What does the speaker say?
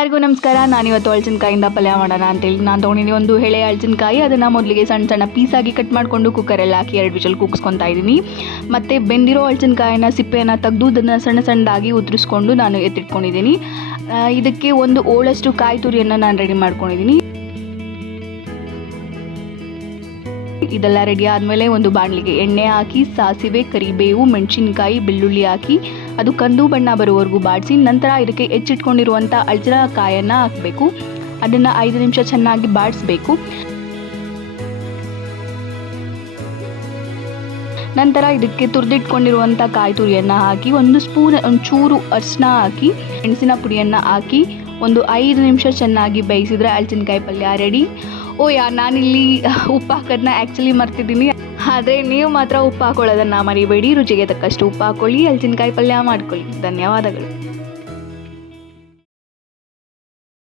ಎಲ್ಲರಿಗೂ ನಮಸ್ಕಾರ. ನಾನಿವತ್ತು ಹಲಸಿನಕಾಯಿಂದ ಪಲ್ಯ ಮಾಡೋಣ ಅಂತೇಳಿ ನಾನು ತೊಗೊಂಡಿದ್ದೀನಿ ಒಂದು ಎಳೆ ಹಲಸಿನಕಾಯಿ. ಅದನ್ನು ಮೊದಲಿಗೆ ಸಣ್ಣ ಸಣ್ಣ ಪೀಸಾಗಿ ಕಟ್ ಮಾಡಿಕೊಂಡು ಕುಕ್ಕರಲ್ಲಿ ಹಾಕಿ 2 ವಿಷಲ್ ಕೂಗಿಸ್ಕೊತಾ ಇದ್ದೀನಿ. ಮತ್ತು ಬೆಂದಿರೋ ಹಲಸಿನಕಾಯಿನ ಸಿಪ್ಪೆಯನ್ನು ತೆಗೆದು ಅದನ್ನು ಸಣ್ಣ ಸಣ್ಣದಾಗಿ ಉದುರಿಸ್ಕೊಂಡು ನಾನು ಎತ್ತಿಟ್ಕೊಂಡಿದ್ದೀನಿ. ಇದಕ್ಕೆ ಒಂದು ಓಳಷ್ಟು ಕಾಯಿ ತುರಿಯನ್ನು ನಾನು ರೆಡಿ ಮಾಡ್ಕೊಂಡಿದ್ದೀನಿ. ಇದೆಲ್ಲ ರೆಡಿ ಆದಮೇಲೆ ಒಂದು ಬಾಣಲಿಗೆ ಎಣ್ಣೆ ಹಾಕಿ ಸಾಸಿವೆ, ಕರಿಬೇವು, ಮೆಣಸಿನಕಾಯಿ, ಬೆಳ್ಳುಳ್ಳಿ ಹಾಕಿ ಅದು ಕಂದು ಬಣ್ಣ ಬರುವವರೆಗೂ ಬಾಡಿಸಿ ನಂತರ ಇದಕ್ಕೆ ಹೆಚ್ಚಿಟ್ಕೊಂಡಿರುವಂಥ ಹಲಸಿನಕಾಯನ್ನು ಹಾಕಬೇಕು. ಅದನ್ನು 5 ನಿಮಿಷ ಚೆನ್ನಾಗಿ ಬಾಡಿಸ್ಬೇಕು. ನಂತರ ಇದಕ್ಕೆ ತುರಿದಿಟ್ಕೊಂಡಿರುವಂಥ ಕಾಯಿ ತುರಿಯನ್ನು ಹಾಕಿ 1 ಸ್ಪೂನ್ ಒಂಚೂರು ಅರಿಶಿನ ಹಾಕಿ ಮೆಣಸಿನ ಪುಡಿಯನ್ನು ಹಾಕಿ ಒಂದು 5 ನಿಮಿಷ ಚೆನ್ನಾಗಿ ಬೇಯಿಸಿದ್ರೆ ಹಲಸಿನಕಾಯಿ ಪಲ್ಯ ರೆಡಿ. ನಾನಿಲ್ಲಿ ಉಪ್ಪು ಹಾಕೋದನ್ನ ಆ್ಯಕ್ಚುಲಿ ಮರ್ತಿದ್ದೀನಿ. ಆದರೆ ನೀವು ಮಾತ್ರ ಉಪ್ಪು ಹಾಕೊಳ್ಳೋದನ್ನು ಮರಿಬೇಡಿ. ರುಚಿಗೆ ತಕ್ಕಷ್ಟು ಉಪ್ಪು ಹಾಕ್ಕೊಳ್ಳಿ, ಹಲಸಿನಕಾಯಿ ಪಲ್ಯ ಮಾಡ್ಕೊಳ್ಳಿ. ಧನ್ಯವಾದಗಳು.